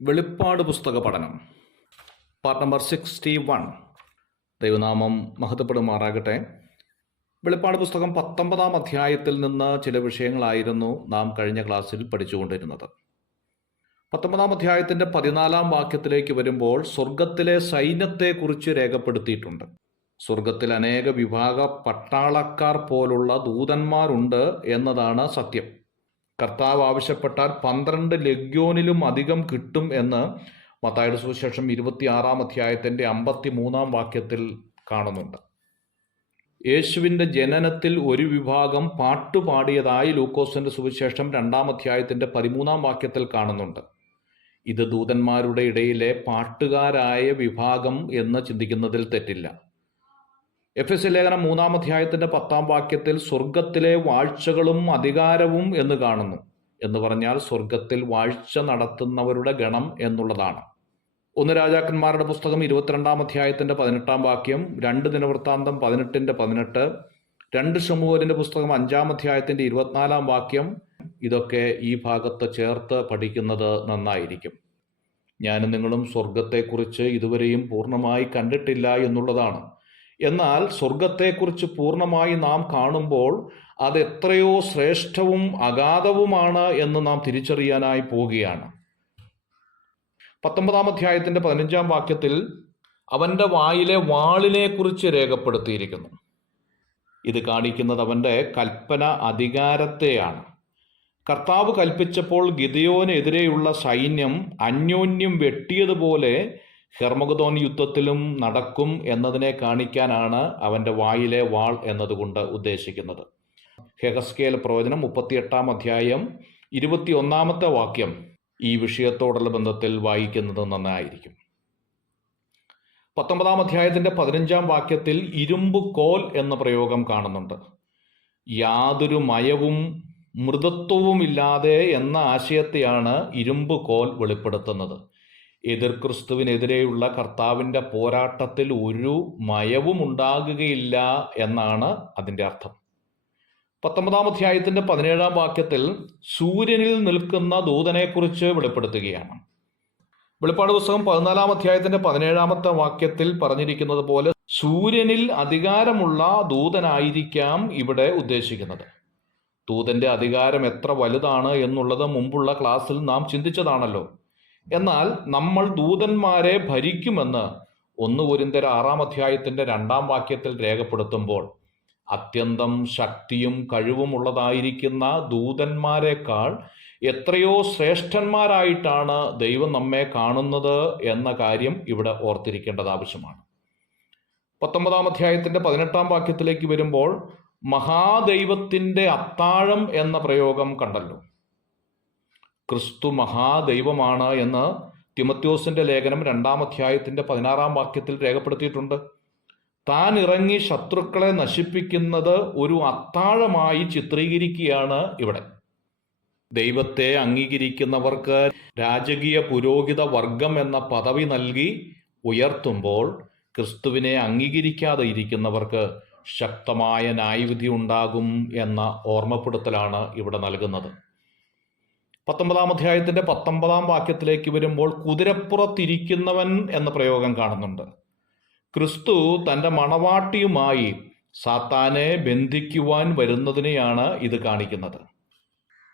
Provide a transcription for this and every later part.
വെളിപ്പാട് പുസ്തക പഠനം പാർട്ട് നമ്പർ 61. ദൈവനാമം മഹത്വപ്പെടുമാറാകട്ടെ. വെളിപ്പാട് പുസ്തകം 19-ാം അധ്യായത്തിൽ നിന്ന് ചില വിഷയങ്ങളായിരുന്നു നാം കഴിഞ്ഞ ക്ലാസ്സിൽ പഠിച്ചുകൊണ്ടിരുന്നത്. 19-ാം അധ്യായത്തിൻ്റെ 14-ാം വാക്യത്തിലേക്ക് വരുമ്പോൾ സ്വർഗത്തിലെ സൈന്യത്തെക്കുറിച്ച് രേഖപ്പെടുത്തിയിട്ടുണ്ട്. സ്വർഗത്തിൽ അനേക വിഭാഗ പട്ടാളക്കാർ പോലുള്ള ദൂതന്മാരുണ്ട് എന്നതാണ് സത്യം. കർത്താവ് ആവശ്യപ്പെട്ടാൽ 12 ലഗ്യോനിലും അധികം കിട്ടും എന്ന് മത്തായിയുടെ സുവിശേഷം 26-ാം അധ്യായത്തിൻ്റെ 53-ാം വാക്യത്തിൽ കാണുന്നുണ്ട്. യേശുവിൻ്റെ ജനനത്തിൽ ഒരു വിഭാഗം പാട്ടുപാടിയതായി ലൂക്കോസിൻ്റെ സുവിശേഷം 2-ാം അധ്യായത്തിൻ്റെ 13-ാം വാക്യത്തിൽ കാണുന്നുണ്ട്. ഇത് ദൂതന്മാരുടെ ഇടയിലെ പാട്ടുകാരായ വിഭാഗം എന്ന് ചിന്തിക്കുന്നതിൽ തെറ്റില്ല. എഫെസ്യ ലേഖനം 3-ാം അധ്യായത്തിൻ്റെ 10-ാം വാക്യത്തിൽ സ്വർഗത്തിലെ വാഴ്ചകളും അധികാരവും എന്ന് കാണുന്നു. എന്ന് പറഞ്ഞാൽ സ്വർഗത്തിൽ വാഴ്ച നടത്തുന്നവരുടെ ഗണം എന്നുള്ളതാണ്. 1 രാജാക്കന്മാരുടെ പുസ്തകം 22-ാം അധ്യായത്തിൻ്റെ 18-ാം വാക്യം, 2 ദിനവൃത്താന്തം 18-ന്റെ 18, 2 ശമൂവേലിൻ്റെ പുസ്തകം 5-ാം അധ്യായത്തിൻ്റെ 24-ാം വാക്യം, ഇതൊക്കെ ഈ ഭാഗത്ത് ചേർത്ത് പഠിക്കുന്നത് നന്നായിരിക്കും. ഞാനും നിങ്ങളും സ്വർഗത്തെക്കുറിച്ച് ഇതുവരെയും പൂർണ്ണമായി കണ്ടിട്ടില്ല എന്നുള്ളതാണ്. എന്നാൽ സ്വർഗത്തെക്കുറിച്ച് പൂർണ്ണമായി നാം കാണുമ്പോൾ അത് എത്രയോ ശ്രേഷ്ഠവും അഗാധവുമാണ് എന്ന് നാം തിരിച്ചറിയാനായി പോവുകയാണ്. 19-ാം അധ്യായത്തിൻ്റെ 15-ാം വാക്യത്തിൽ അവൻ്റെ വായിലെ വാളിനെ കുറിച്ച് രേഖപ്പെടുത്തിയിരിക്കുന്നു. ഇത് കാണിക്കുന്നത് അവൻ്റെ കൽപ്പന അധികാരത്തെയാണ്. കർത്താവ് കൽപ്പിച്ചപ്പോൾ ഗിദെയോനെതിരെയുള്ള സൈന്യം അന്യോന്യം വെട്ടിയതുപോലെ ഹെർമഗദോൻ യുദ്ധത്തിലും നടക്കും എന്നതിനെ കാണിക്കാനാണ് അവൻ്റെ വായിലെ വാൾ എന്നതുകൊണ്ട് ഉദ്ദേശിക്കുന്നത്. യെഹെസ്കേൽ പ്രവചനം 38-ാം അധ്യായം 21-ാമത്തെ വാക്യം ഈ വിഷയത്തോടുള്ള ബന്ധത്തിൽ വായിക്കുന്നത് നന്നായിരിക്കും. 19-ാം അധ്യായത്തിൻ്റെ 15-ാം വാക്യത്തിൽ ഇരുമ്പ് കോൽ എന്ന പ്രയോഗം കാണുന്നുണ്ട്. യാതൊരു മയവും മൃദുത്വവുമില്ലാതെ എന്ന ആശയത്തെയാണ് ഇരുമ്പ് കോൽ വെളിപ്പെടുത്തുന്നത്. എതിർ ക്രിസ്തുവിനെതിരെയുള്ള കർത്താവിൻ്റെ പോരാട്ടത്തിൽ ഒരു മയവും ഉണ്ടാകുകയില്ല എന്നാണ് അതിൻ്റെ അർത്ഥം. 19-ാം അധ്യായത്തിൻ്റെ 17-ാം വാക്യത്തിൽ സൂര്യനിൽ നിൽക്കുന്ന ദൂതനെക്കുറിച്ച് വെളിപ്പെടുത്തുകയാണ്. വെളിപ്പാട് പുസ്തകം 14-ാം അധ്യായത്തിൻ്റെ 17-ാമത്തെ വാക്യത്തിൽ പറഞ്ഞിരിക്കുന്നത് പോലെ സൂര്യനിൽ അധികാരമുള്ള ദൂതനായിരിക്കാം ഇവിടെ ഉദ്ദേശിക്കുന്നത്. ദൂതൻ്റെ അധികാരം എത്ര വലുതാണ് എന്നുള്ളത് മുമ്പുള്ള ക്ലാസ്സിൽ നാം ചിന്തിച്ചതാണല്ലോ. എന്നാൽ നമ്മൾ ദൂതന്മാരെ ഭരിക്കുമെന്ന് 1 കൊരിന്ത്യർ 6-ാം അധ്യായത്തിൻ്റെ 2-ാം വാക്യത്തിൽ രേഖപ്പെടുത്തുമ്പോൾ അത്യന്തം ശക്തിയും കഴിവുമുള്ളതായിരിക്കുന്ന ദൂതന്മാരെക്കാൾ എത്രയോ ശ്രേഷ്ഠന്മാരായിട്ടാണ് ദൈവം നമ്മെ കാണുന്നത് എന്ന കാര്യം ഇവിടെ ഓർത്തിരിക്കേണ്ടത് ആവശ്യമാണ്. 19-ാം അധ്യായത്തിൻ്റെ 18-ാം വാക്യത്തിലേക്ക് വരുമ്പോൾ മഹാദൈവത്തിൻ്റെ അത്താഴം എന്ന പ്രയോഗം കണ്ടല്ലോ. ക്രിസ്തു മഹാദൈവമാണ് എന്ന് തിമോഥെയോസിന്റെ ലേഖനം 2-ാം അധ്യായത്തിൻ്റെ 16-ാം വാക്യത്തിൽ രേഖപ്പെടുത്തിയിട്ടുണ്ട്. താൻ ഇറങ്ങി ശത്രുക്കളെ നശിപ്പിക്കുന്നത് ഒരു അത്താഴമായി ചിത്രീകരിക്കുകയാണ് ഇവിടെ. ദൈവത്തെ അംഗീകരിക്കുന്നവർക്ക് രാജകീയ പുരോഹിത വർഗം എന്ന പദവി നൽകി ഉയർത്തുമ്പോൾ ക്രിസ്തുവിനെ അംഗീകരിക്കാതെ ഇരിക്കുന്നവർക്ക് ശക്തമായ ന്യായവിധി ഉണ്ടാകും എന്ന ഓർമ്മപ്പെടുത്തലാണ് ഇവിടെ നൽകുന്നത്. 19-ാം അധ്യായത്തിൻ്റെ 19-ാം വാക്യത്തിലേക്ക് വരുമ്പോൾ കുതിരപ്പുറത്തിരിക്കുന്നവൻ എന്ന പ്രയോഗം കാണുന്നുണ്ട്. ക്രിസ്തു തൻ്റെ മണവാട്ടിയുമായി സാത്താനെ ബന്ധിക്കുവാൻ വരുന്നതിനെയാണ് ഇത് കാണിക്കുന്നത്.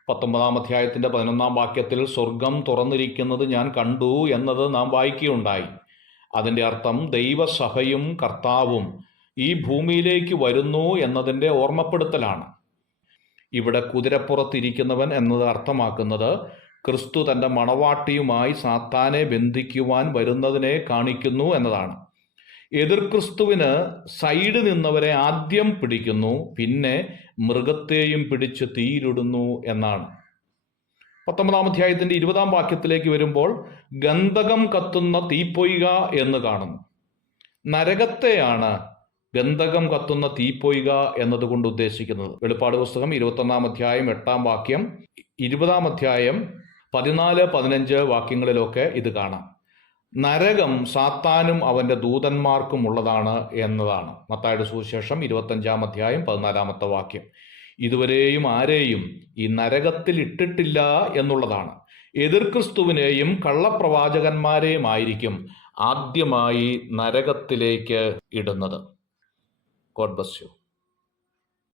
19-ാം അധ്യായത്തിൻ്റെ 11-ാം വാക്യത്തിൽ സ്വർഗം തുറന്നിരിക്കുന്നത് ഞാൻ കണ്ടു എന്നത് നാം വായിക്കുകയുണ്ടായി. അതിൻ്റെ അർത്ഥം ദൈവസഭയും കർത്താവും ഈ ഭൂമിയിലേക്ക് വരുന്നു എന്നതിൻ്റെ ഓർമ്മപ്പെടുത്തലാണ്. ഇവിടെ കുതിരപ്പുറത്തിരിക്കുന്നവൻ എന്നത് അർത്ഥമാക്കുന്നത് ക്രിസ്തു തൻ്റെ മണവാട്ടിയുമായി സാത്താനെ ബന്ധിക്കുവാൻ വരുന്നതിനെ കാണിക്കുന്നു എന്നതാണ്. എതിർ ക്രിസ്തുവിന് സൈഡ് നിന്നവരെ ആദ്യം പിടിക്കുന്നു, പിന്നെ മൃഗത്തെയും പിടിച്ച് തീയിലിടുന്നു എന്നാണ്. 19-ാം അധ്യായത്തിൻ്റെ 20-ാം വാക്യത്തിലേക്ക് വരുമ്പോൾ ഗന്ധകം കത്തുന്ന തീപ്പൊയ്ക എന്ന് കാണുന്നു. നരകത്തെയാണ് ഗന്ധകം കത്തുന്ന തീപ്പൊയ്ക എന്നതുകൊണ്ട് ഉദ്ദേശിക്കുന്നത്. വെളിപ്പാട് പുസ്തകം 21-ാം അധ്യായം 8-ാം വാക്യം, 20-ാം അധ്യായം 14, 15 വാക്യങ്ങളിലൊക്കെ ഇത് കാണാം. നരകം സാത്താനും അവൻ്റെ ദൂതന്മാർക്കും ഉള്ളതാണ് എന്നതാണ് മത്തായിയുടെ സുവിശേഷം 25-ാം അധ്യായം 14-ാമത്തെ വാക്യം. ഇതുവരെയും ആരെയും ഈ നരകത്തിൽ ഇട്ടിട്ടില്ല എന്നുള്ളതാണ്. എതിർ ക്രിസ്തുവിനെയും കള്ളപ്രവാചകന്മാരെയുമായിരിക്കും ആദ്യമായി നരകത്തിലേക്ക് ഇടുന്നത്. God bless you.